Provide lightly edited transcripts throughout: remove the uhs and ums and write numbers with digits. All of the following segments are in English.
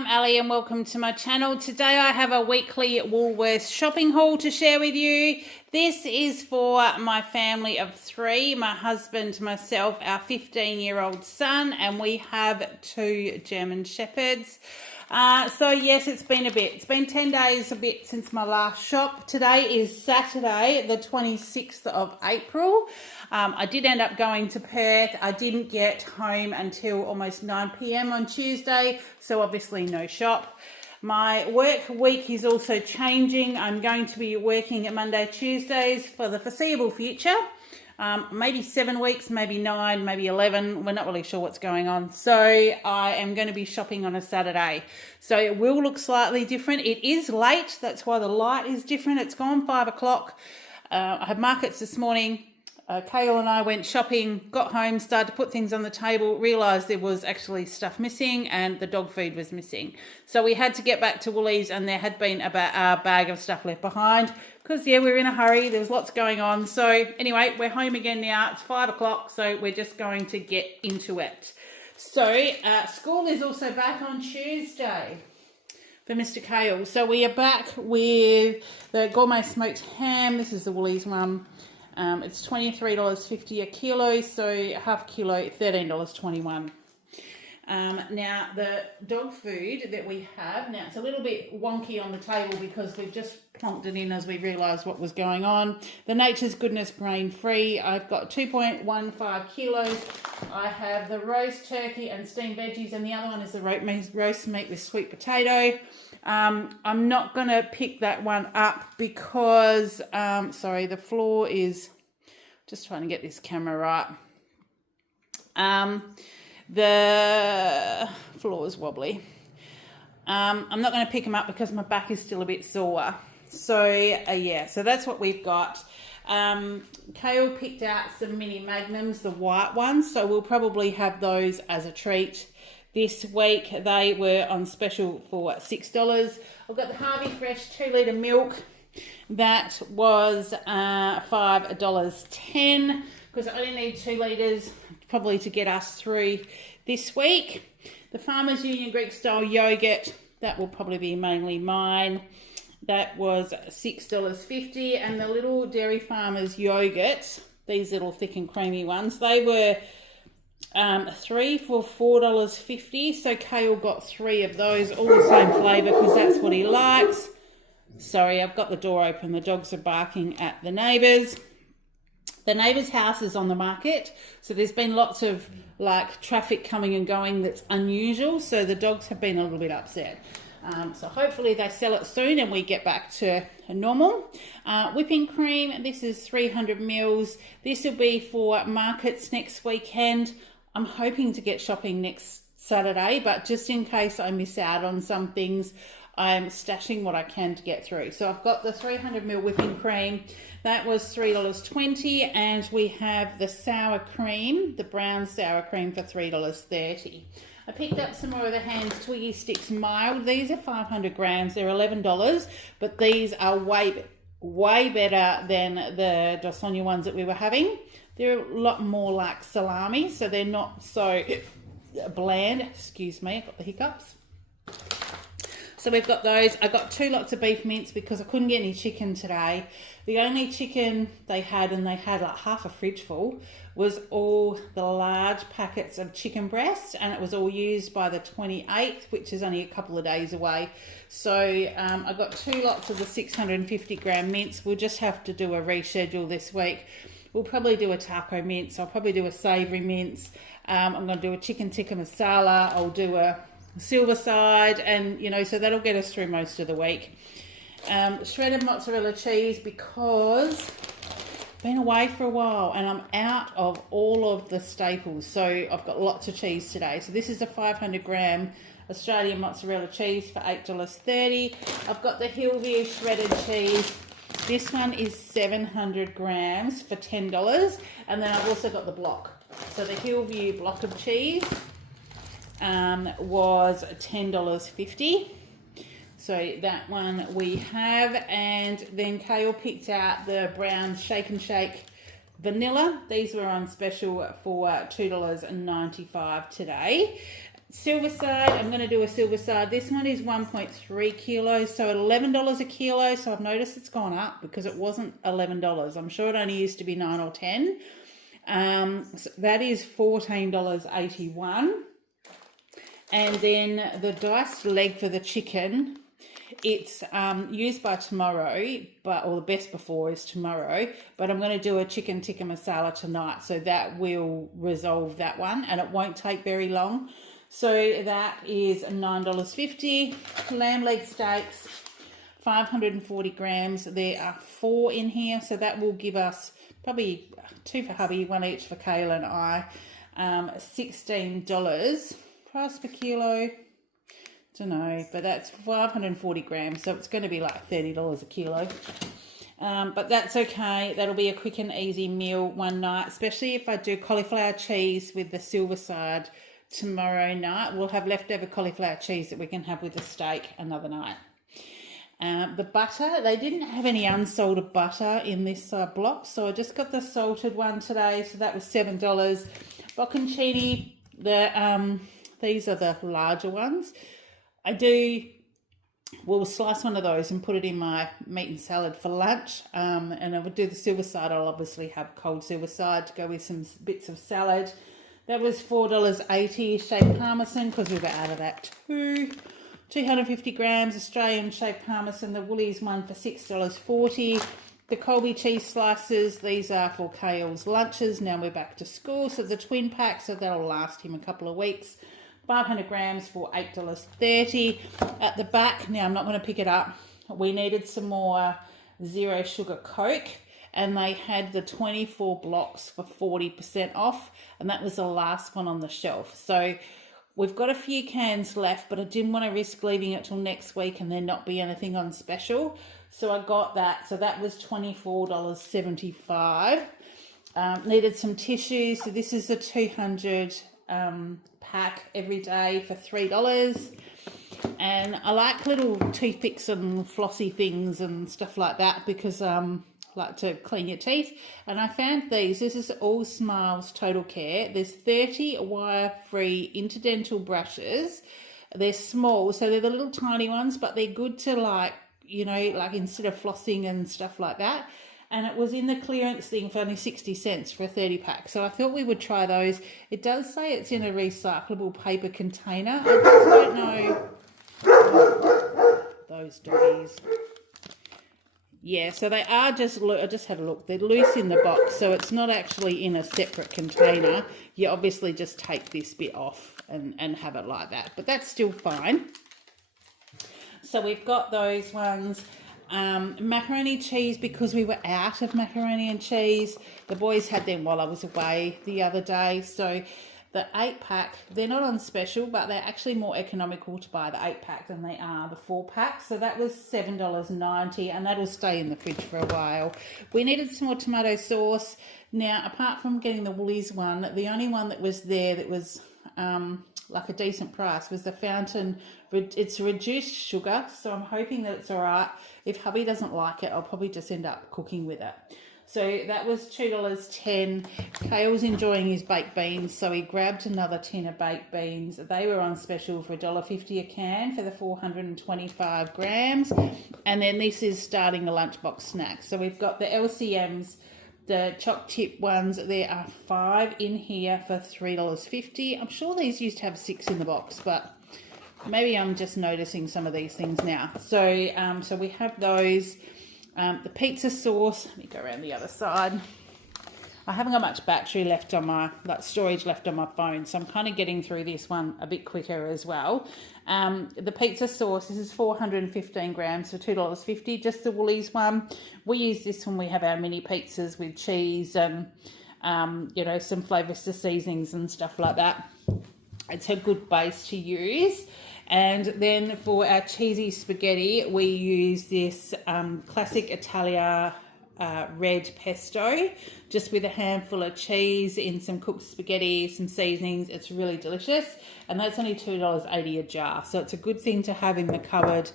I'm Ali and welcome to my channel. Today I have a weekly Woolworths shopping haul to share with you. This is for my family of three, my husband, myself, our 15-year-old son, and we have two German Shepherds. So yes, it's been a bit. It's been 10 days a bit since my last shop. Today is Saturday, the 26th of April. I did end up going to Perth. I didn't get home until almost 9 p.m. on Tuesday, so obviously no shop. My work week is also changing. I'm going to be working at Monday, Tuesdays for the foreseeable future. Maybe 7 weeks, maybe 9, maybe 11. We're not really sure what's going on. So I am going to be shopping on a Saturday. So it will look slightly different. It is late. That's why the light is different. It's gone 5 o'clock. I had markets this morning. Kale and I went shopping, got home, started to put things on the table, realised there was actually stuff missing and the dog food was missing. So we had to get back to Woolies and there had been about a bag of stuff left behind because, yeah, we're in a hurry. There's lots going on. So anyway, we're home again now. It's 5 o'clock, so we're just going to get into it. So school is also back on Tuesday for Mr. Kale. So we are back with the gourmet smoked ham. This is the Woolies one. It's $23.50 a kilo, so half kilo, $13.21. Now, the dog food that we have, now it's a little bit wonky on the table because we've just plonked it in as we realised what was going on. The Nature's Goodness grain-free, I've got 2.15 kilos. I have the roast turkey and steamed veggies, and the other one is the roast meat with sweet potato. I'm not going to pick that one up because, sorry, the floor is, just trying to get this camera right. The floor is wobbly. I'm not going to pick them up because my back is still a bit sore. So, yeah, so that's what we've got. Kale picked out some mini magnums, the white ones, so we'll probably have those as a treat. This week they were on special for $6. I've got the Harvey Fresh 2 litre milk. That was $5.10 because I only need 2 litres probably to get us through this week. The Farmers Union Greek style yogurt, that will probably be mainly mine. That was $6.50, and the little Dairy Farmers yogurts, these little thick and creamy ones, they were 3 for $4.50, so Kale got 3 of those, all the same flavour because that's what he likes. Sorry, I've got the door open. The dogs are barking at the neighbours. The neighbour's house is on the market, so there's been lots of traffic coming and going that's unusual, so the dogs have been a little bit upset. So hopefully they sell it soon and we get back to normal. Whipping cream, this is 300 mils. This will be for markets next weekend. I'm hoping to get shopping next Saturday, but just in case I miss out on some things, I'm stashing what I can to get through. So I've got the 300 ml whipping cream. That was $3.20, and we have the sour cream, the brown sour cream, for $3.30. I picked up some more of the Hands Twiggy Sticks Mild. These are 500 grams. They're $11, but these are way better than the Dawsonia ones that we were having. They're a lot more like salami, so they're not so bland. Excuse me, I've got the hiccups. So we've got those. I got 2 lots of beef mince because I couldn't get any chicken today. The only chicken they had, and they had like half a fridge full, was all the large packets of chicken breast, and it was all used by the 28th, which is only a couple of days away. So I got 2 lots of the 650 gram mince. We'll just have to do a reschedule this week. We'll probably do a taco mince. I'll probably do a savoury mince. I'm going to do a chicken tikka masala. I'll do a silver side, and so that'll get us through most of the week. Shredded mozzarella cheese because I've been away for a while and I'm out of all of the staples, so I've got lots of cheese today. So this is a 500 gram Australian mozzarella cheese for $8.30. I've got the Hillview shredded cheese. This one is 700 grams for $10, and then I've also got the block. So the Hillview block of cheese was $10.50. So that one we have, and then Kale picked out the brown Shake and Shake vanilla. These were on special for $2.95 today. Silver side, I'm going to do a silver side. This one is 1.3 kilos, so at $11 a kilo. So I've noticed it's gone up because it wasn't $11. I'm sure it only used to be 9 or 10. So that is $14.81. And then the diced leg for the chicken, it's used by tomorrow, or the best before is tomorrow, but I'm going to do a chicken tikka masala tonight, so that will resolve that one, and it won't take very long. So that is $9.50. Lamb leg steaks, 540 grams. There are 4 in here, so that will give us probably 2 for hubby, 1 each for Kayla and I. $16. Price per kilo, don't know, but that's 540 grams, so it's going to be like $30 a kilo. But that's okay. That'll be a quick and easy meal one night, especially if I do cauliflower cheese with the silver side tomorrow night. We'll have leftover cauliflower cheese that we can have with the steak another night. The butter, they didn't have any unsalted butter in this block, so I just got the salted one today, so that was $7. Bocconcini, these are the larger ones. We'll slice one of those and put it in my meat and salad for lunch. And I would do the silver side. I'll obviously have cold silver side to go with some bits of salad. That was $4.80 shaved parmesan, because we were out of that too. 250 grams Australian shaved parmesan. The Woolies one for $6.40. The Colby cheese slices, these are for Kale's lunches. Now we're back to school, so the twin pack, so that'll last him a couple of weeks. 500 grams for $8.30. At the back, now I'm not going to pick it up, we needed some more zero sugar Coke, and they had the 24 blocks for 40% off, and that was the last one on the shelf. So we've got a few cans left, but I didn't want to risk leaving it till next week and there not be anything on special. So I got that. So that was $24.75. Needed some tissues. So this is a 200 pack every day for $3. And I like little toothpicks and flossy things and stuff like that, because I like to clean your teeth. And I found these. This is All Smiles Total Care. There's 30 wire-free interdental brushes. They're small, so they're the little tiny ones, but they're good to, like, you know, like instead of flossing and stuff like that. And it was in the clearance thing for only 60 cents for a 30 pack. So I thought we would try those. It does say it's in a recyclable paper container. I just don't know. Those doggies. Yeah, so they are just, I just had a look. They're loose in the box, so it's not actually in a separate container. You obviously just take this bit off and have it like that. But that's still fine. So we've got those ones. Macaroni cheese, because we were out of macaroni and cheese. The boys had them while I was away the other day. So the 8-pack, they're not on special, but they're actually more economical to buy the 8-pack than they are the 4-pack. So that was $7.90, and that'll stay in the fridge for a while. We needed some more tomato sauce. Now, apart from getting the Woolies one, the only one that was there that was like a decent price was the Fountain. It's reduced sugar, so I'm hoping that it's all right. If hubby doesn't like it, I'll probably just end up cooking with it. So that was $2.10. Kale's enjoying his baked beans, so he grabbed another tin of baked beans. They were on special for $1.50 a can for the 425 grams. And then this is starting a lunchbox snack. So we've got the LCMs, the choc chip ones. There are 5 in here for $3.50. I'm sure these used to have 6 in the box, but maybe I'm just noticing some of these things now. So, so we have those. The pizza sauce, let me go around the other side. I haven't got much battery left on my, storage left on my phone, so I'm kind of getting through this one a bit quicker as well. The pizza sauce, this is 415 grams for $2.50, just the Woolies one. We use this when we have our mini pizzas with cheese and, you know, some flavors to seasonings and stuff like that. It's a good base to use. And then for our cheesy spaghetti, we use this classic Italia red pesto, just with a handful of cheese in some cooked spaghetti, some seasonings. It's really delicious. And that's only $2.80 a jar. So it's a good thing to have in the cupboard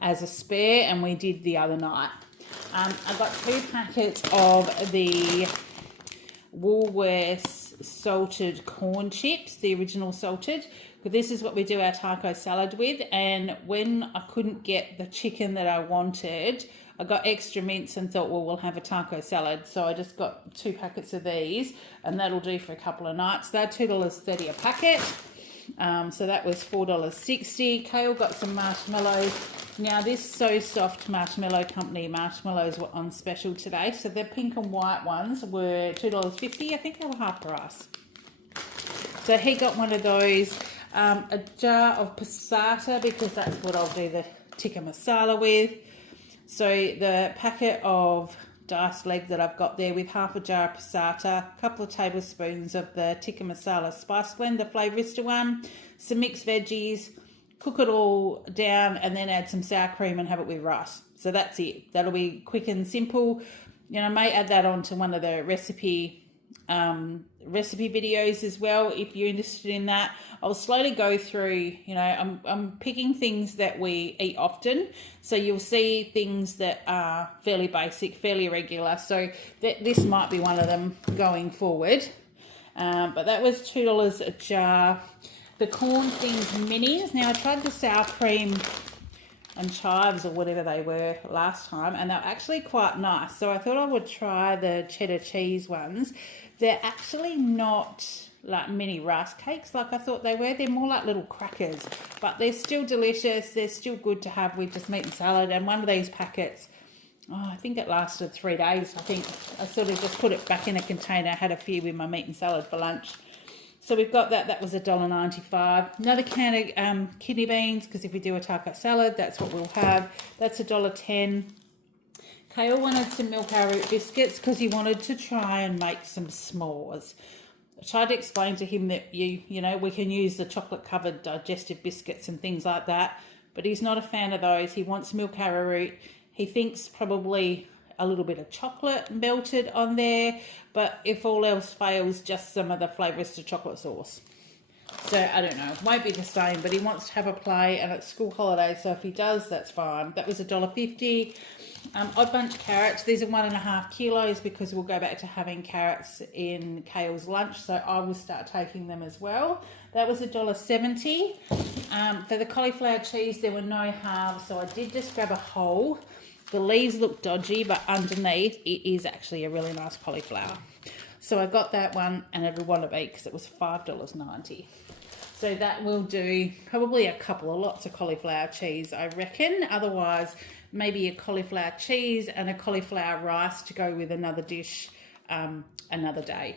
as a spare, and we did the other night. I got 2 packets of the Woolworths salted corn chips, the original salted, but this is what we do our taco salad with. And when I couldn't get the chicken that I wanted, I got extra mince and thought, well, we'll have a taco salad. So I just got 2 packets of these, and that'll do for a couple of nights. They're $2.30 a packet. So that was $4.60. Kale got some marshmallows. Now this So Soft Marshmallow Company marshmallows were on special today. So the pink and white ones were $2.50. I think they were half price. So he got one of those. A jar of passata, because that's what I'll do the tikka masala with. So the packet of diced leg that I've got there with half a jar of passata, a couple of tablespoons of the tikka masala spice blend, the Flavorista one, some mixed veggies, cook it all down, and then add some sour cream and have it with rice. So that's it. That'll be quick and simple. You know, I may add that onto one of the recipe videos as well if you're interested in that. I'll slowly go through, you know, I'm picking things that we eat often, so you'll see things that are fairly basic, fairly regular, so this might be one of them going forward. But that was $2 a jar. The corn things minis, now I tried the sour cream and chives or whatever they were last time, and they're actually quite nice, so I thought I would try the cheddar cheese ones. They're actually not like mini rice cakes like I thought they were. They're more like little crackers, but they're still delicious. They're still good to have with just meat and salad. And one of these packets, I think it lasted 3 days. I think I sort of just put it back in a container, had a few with my meat and salad for lunch. So we've got that. That was $1.95. Another can of kidney beans, because if we do a taco salad, that's what we'll have. That's $1.10. Kale wanted some milk arrowroot biscuits because he wanted to try and make some s'mores. I tried to explain to him that you know, we can use the chocolate-covered digestive biscuits and things like that, but he's not a fan of those. He wants milk arrowroot. He thinks probably a little bit of chocolate melted on there, but if all else fails, just some of the Flavorista chocolate sauce. So I don't know, it won't be the same, but he wants to have a play, and it's school holidays, so if he does, that's fine. That was $1.50. Odd Bunch carrots, these are 1.5 kilos, because we'll go back to having carrots in Kale's lunch, so I will start taking them as well. That was $1.70. For the cauliflower cheese, there were no halves, so I did just grab a whole. The leaves look dodgy, but underneath it is actually a really nice cauliflower. So I got that one, and it'll want to be, because it was $5.90. So that will do probably a couple of lots of cauliflower cheese, I reckon. Otherwise, maybe a cauliflower cheese and a cauliflower rice to go with another dish another day.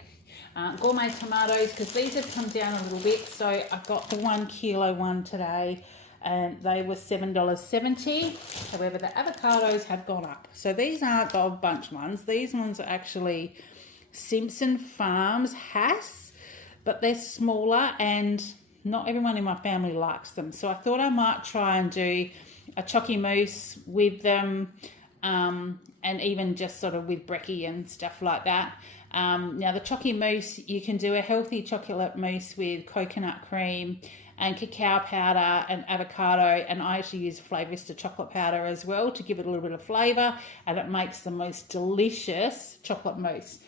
Gourmet tomatoes, because these have come down a little bit. So I got the 1 kilo one today, and they were $7.70. However, the avocados have gone up. So these aren't the Odd Bunch ones. These ones are actually Simpson Farms Hass, but they're smaller, and not everyone in my family likes them. So I thought I might try and do a chocky mousse with them, and even just sort of with brekkie and stuff like that. Now the chocky mousse, you can do a healthy chocolate mousse with coconut cream and cacao powder and avocado, and I actually use Flavorista chocolate powder as well to give it a little bit of flavour, and it makes the most delicious chocolate mousse.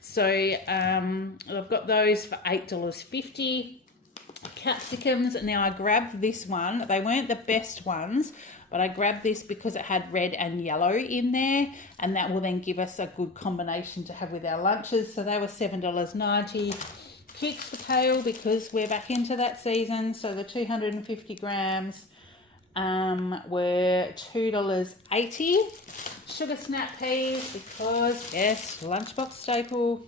So I've got those for $8.50. Capsicums, now I grabbed this one. They weren't the best ones, but I grabbed this because it had red and yellow in there, and that will then give us a good combination to have with our lunches. So they were $7.90. Kicks for kale, because we're back into that season. So the 250 grams were $2.80. Sugar snap peas, because yes, lunchbox staple.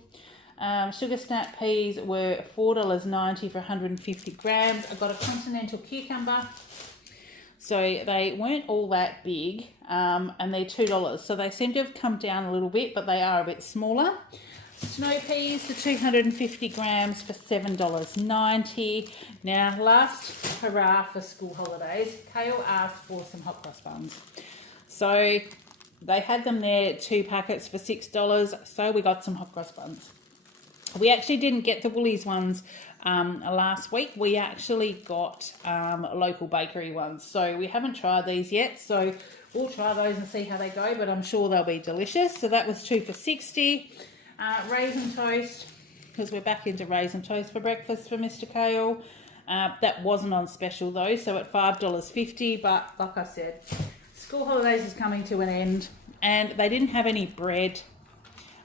Sugar snap peas were $4.90 for 150 grams. I got a continental cucumber. So they weren't all that big, and they're $2. So they seem to have come down a little bit, but they are a bit smaller. Snow peas, the 250 grams for $7.90. Now, last hurrah for school holidays, Kale asked for some hot cross buns. So they had them there, 2 packets for $6, so we got some hot cross buns. We actually didn't get the Woolies ones last week. We actually got local bakery ones. So we haven't tried these yet. So we'll try those and see how they go, but I'm sure they'll be delicious. So that was 2 for $60. Raisin toast. because we're back into raisin toast for breakfast for Mr. Kale. That wasn't on special though, so at $5.50, but like I said, school holidays is coming to an end, and they didn't have any bread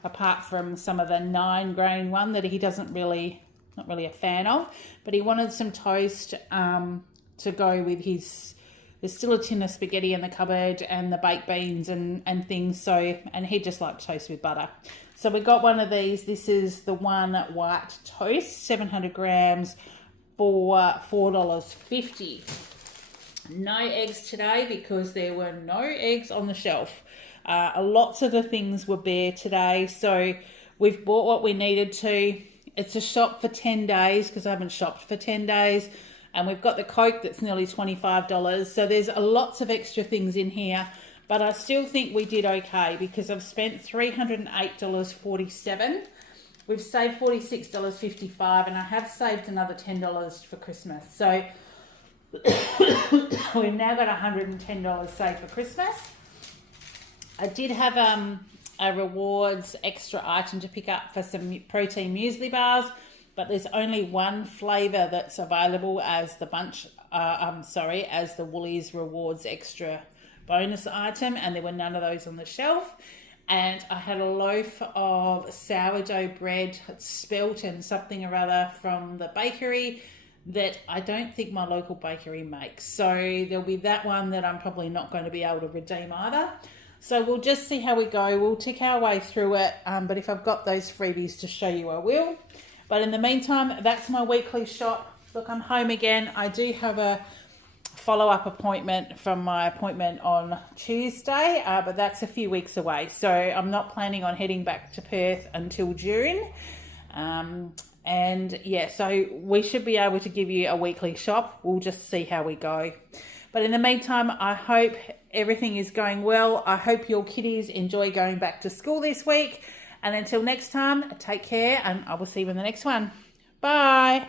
apart from some of the 9-grain one that he doesn't really, not really a fan of, but he wanted some toast to go with his, there's still a tin of spaghetti in the cupboard and the baked beans and things, so, and he just liked toast with butter. So we got one of these. This is the one white toast, 700 grams for $4.50. No eggs today because there were no eggs on the shelf. Lots of the things were bare today, so we've bought what we needed to. It's a shop for 10 days because I haven't shopped for 10 days. And we've got the Coke that's nearly $25. So there's lots of extra things in here. But I still think we did okay because I've spent $308.47. We've saved $46.55, and I have saved another $10 for Christmas. So we've now got $110 saved for Christmas. I did have a rewards extra item to pick up for some protein muesli bars, but there's only one flavour that's available as the as the Woolies rewards extra bonus item, and there were none of those on the shelf. And I had a loaf of sourdough bread, spelt and something or other from the bakery that I don't think my local bakery makes. So there'll be that one that I'm probably not going to be able to redeem either. So we'll just see how we go. We'll tick our way through it. But if I've got those freebies to show you, I will. But in the meantime, that's my weekly shop. Look, I'm home again. I do have a follow-up appointment from my appointment on Tuesday, but that's a few weeks away. So I'm not planning on heading back to Perth until June. And yeah, so we should be able to give you a weekly shop. We'll just see how we go. But in the meantime, I hope everything is going well. I hope your kiddies enjoy going back to school this week. And until next time, take care, and I will see you in the next one. Bye.